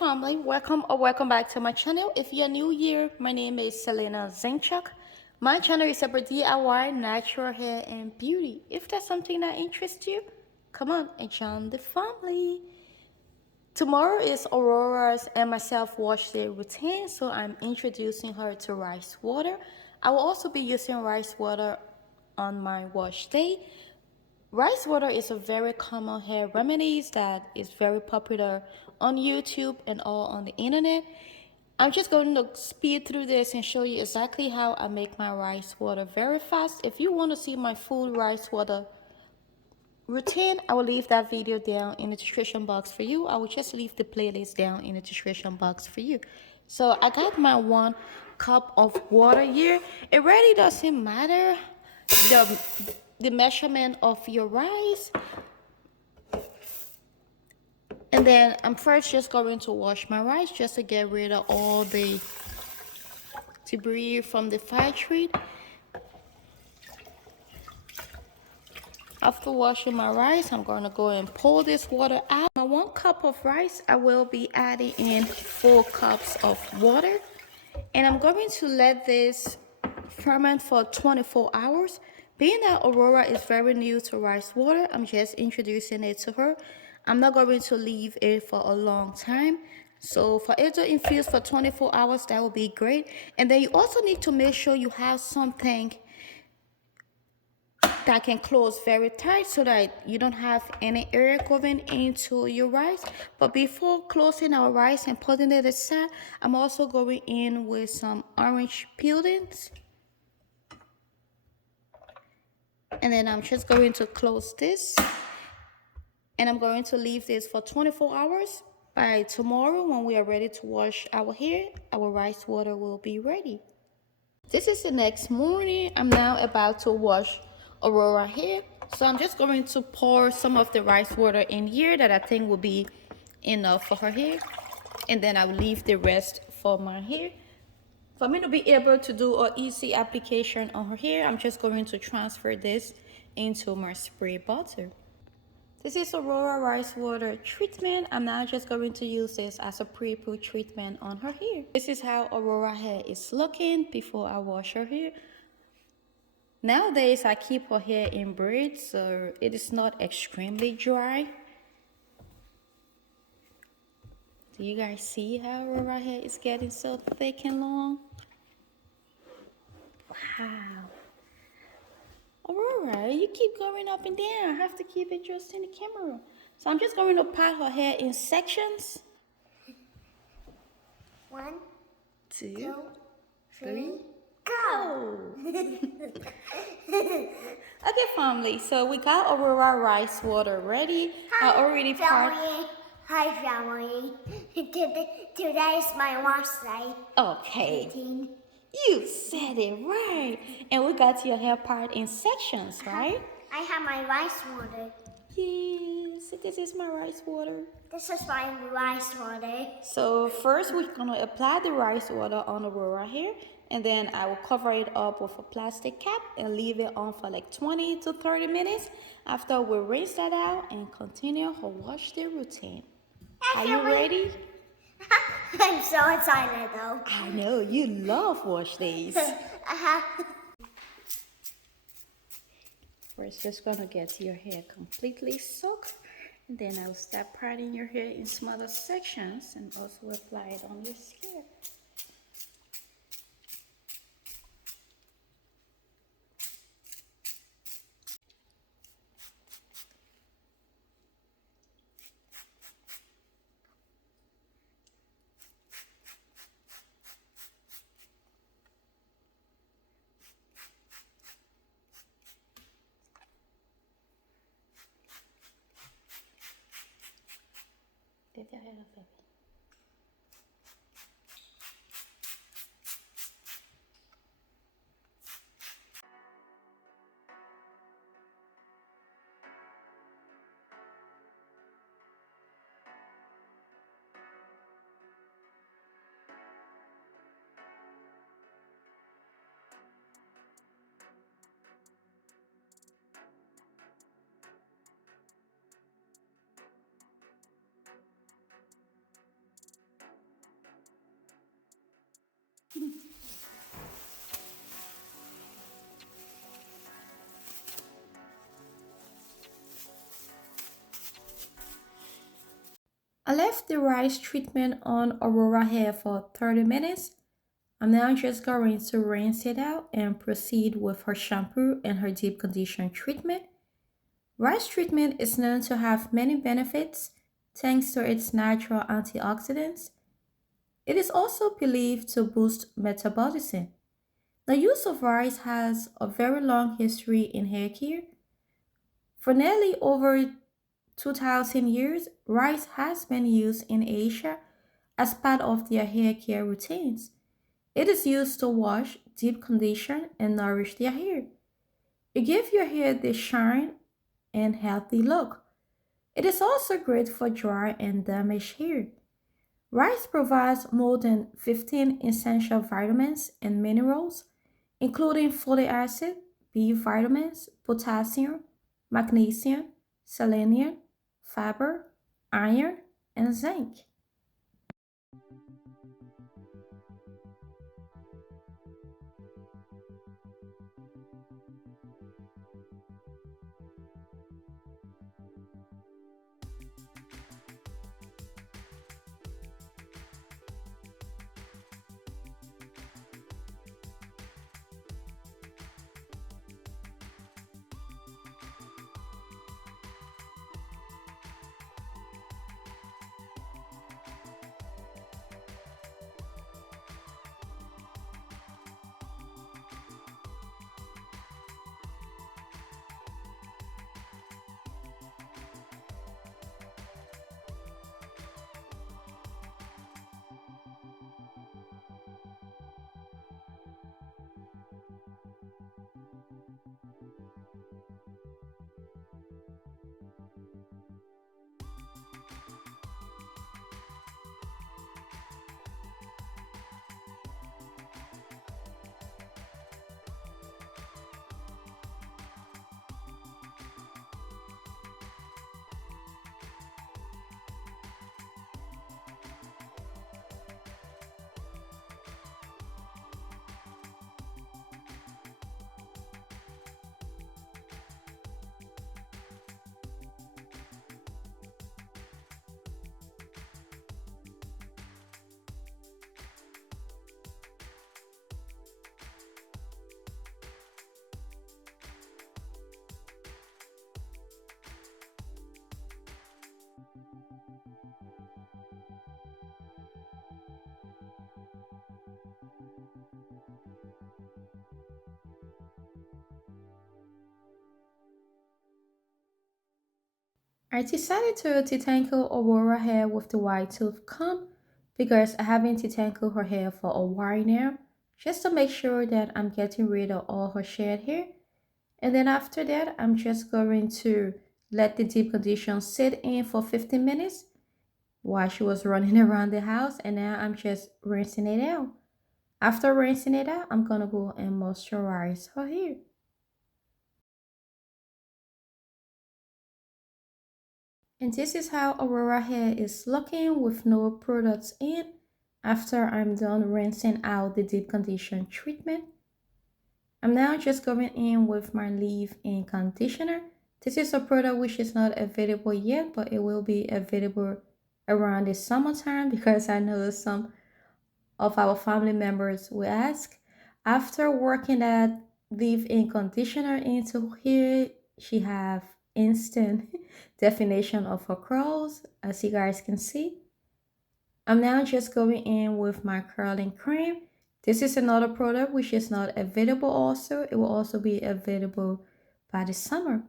family, welcome or welcome back to my channel. If you're new here, my name is Selina Zinchuk. My channel is about DIY, natural hair and beauty. If that's something that interests you, come on and join the family. Tomorrow is Aurora's and myself wash day routine, so I'm introducing her to rice water. I will also be using rice water on my wash day. Rice water is a very common hair remedy that is very popular on YouTube and all on the internet. I'm just going to speed through this and show you exactly how I make my rice water very fast. If you want to see my full rice water routine, I will leave that video down in the description box for you. I will just leave the playlist down in the description box for you. So I got my 1 cup of water here. It really doesn't matter the measurement of your rice. And then I'm first just going to wash my rice just to get rid of all the debris from the fire treat. After washing my rice, I'm going to go and pour this water out. My 1 cup of rice, I will be adding in 4 cups of water. And I'm going to let this ferment for 24 hours. Being that Aurora is very new to rice water, I'm just introducing it to her. I'm not going to leave it for a long time. So for it to infuse for 24 hours, that will be great. And then you also need to make sure you have something that can close very tight so that you don't have any air going into your rice. But before closing our rice and putting it aside, I'm also going in with some orange peelings. And then I'm just going to close this. And I'm going to leave this for 24 hours. By tomorrow, when we are ready to wash our hair, our rice water will be ready. This is the next morning. I'm now about to wash Aurora hair. So I'm just going to pour some of the rice water in here that I think will be enough for her hair. And then I'll leave the rest for my hair. For me to be able to do an easy application on her hair, I'm just going to transfer this into my spray bottle. This is Aurora rice water treatment. I'm now just going to use this as a pre-poo treatment on her hair. This is how Aurora hair is looking before I wash her hair. Nowadays, I keep her hair in braids, so it is not extremely dry. Do you guys see how Aurora hair is getting so thick and long? Wow. Aurora, you keep going up and down. I have to keep adjusting the camera. So I'm just going to part her hair in sections. 1, 2, 2, 3, 3, go! Okay, family. So we got Aurora rice water ready. I already part. Hi, family. Today is my wash day. Okay. 18. You said it right. And we got your hair part in sections, right? I have my rice water. Yes, this is my rice water. This is my rice water. So first we're gonna apply the rice water on Aurora hair, and then I will cover it up with a plastic cap and leave it on for like 20 to 30 minutes. After we rinse that out and continue her wash day routine. Are you ready? I'm so excited though. I know, you love wash days. First, just gonna get your hair completely soaked, and then I'll start parting your hair in smaller sections and also apply it on your scalp. Lift your head up, baby. I left the rice treatment on Aurora hair for 30 minutes. I'm now just going to rinse it out and proceed with her shampoo and her deep condition treatment. Rice treatment is known to have many benefits thanks to its natural antioxidants. It is also believed to boost metabolism. The use of rice has a very long history in hair care. For nearly over 2000 years, rice has been used in Asia as part of their hair care routines. It is used to wash, deep condition, and nourish their hair. It gives your hair the shine and healthy look. It is also great for dry and damaged hair. Rice provides more than 15 essential vitamins and minerals, including folic acid, B vitamins, potassium, magnesium, selenium, fiber, iron, and zinc. I decided to detangle Aurora hair with the white tooth comb because I haven't detangled her hair for a while now, just to make sure that I'm getting rid of all her shed hair. And then after that, I'm just going to let the deep condition sit in for 15 minutes while she was running around the house. And now I'm just rinsing it out. After rinsing it out, I'm gonna go and moisturize her hair. And this is how Aurora hair is looking with no products in after I'm done rinsing out the deep condition treatment. I'm now just going in with my leave-in conditioner. This is a product which is not available yet, but it will be available around the summertime because I know some of our family members will ask. After working that leave-in conditioner into here, she have instant definition of her curls, as you guys can see. I'm now just going in with my curling cream. This is another product which is not available also. It will also be available by the summer.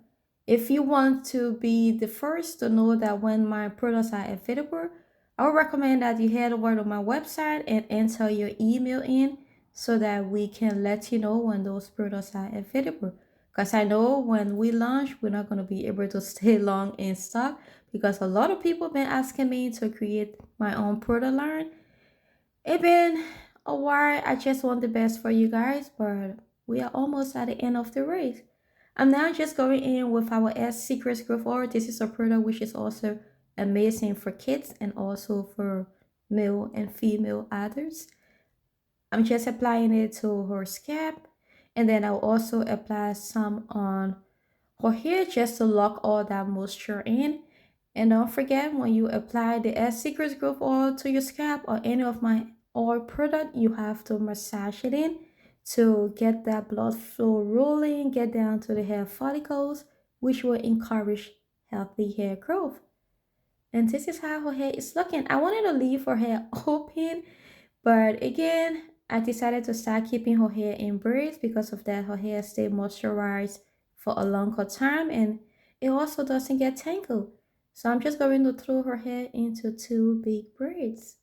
If you want to be the first to know that when my products are available, I would recommend that you head over to my website and enter your email in so that we can let you know when those products are available. Because I know when we launch, we're not going to be able to stay long in stock because a lot of people been asking me to create my own product line. It's been a while. I just want the best for you guys, but we are almost at the end of the race. I'm now just going in with our S Secrets Growth Oil. This is a product which is also amazing for kids and also for male and female adults. I'm just applying it to her scalp, and then I'll also apply some on her hair just to lock all that moisture in. And don't forget, when you apply the S Secrets Growth Oil to your scalp or any of my oil product, you have to massage it in to get that blood flow rolling, get down to the hair follicles, which will encourage healthy hair growth. And this is how her hair is looking. I wanted to leave her hair open, but again, I decided to start keeping her hair in braids because of that. Her hair stay moisturized for a longer time and it also doesn't get tangled. So I'm just going to throw her hair into two big braids.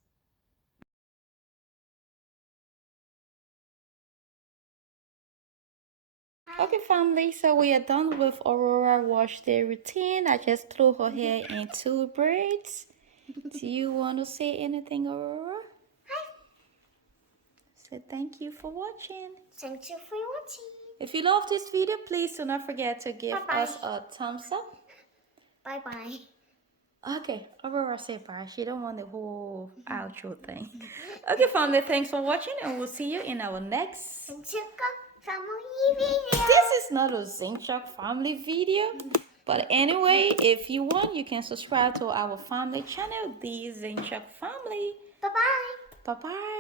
Okay, family, so we are done with Aurora wash day routine. I just threw her hair in two braids. Do you want to say anything, Aurora? So thank you for watching. Thank you for watching. If you love this video, please do not forget to give Bye-bye. us a thumbs up. Bye-bye. Okay, Aurora say bye. She don't want the whole outro thing. Okay, family, thanks for watching and we'll see you in our next... Zinchuk family video. This is not a Zinchuk family video. But anyway, if you want, you can subscribe to our family channel, the Zinchuk family. Bye-bye. Bye-bye.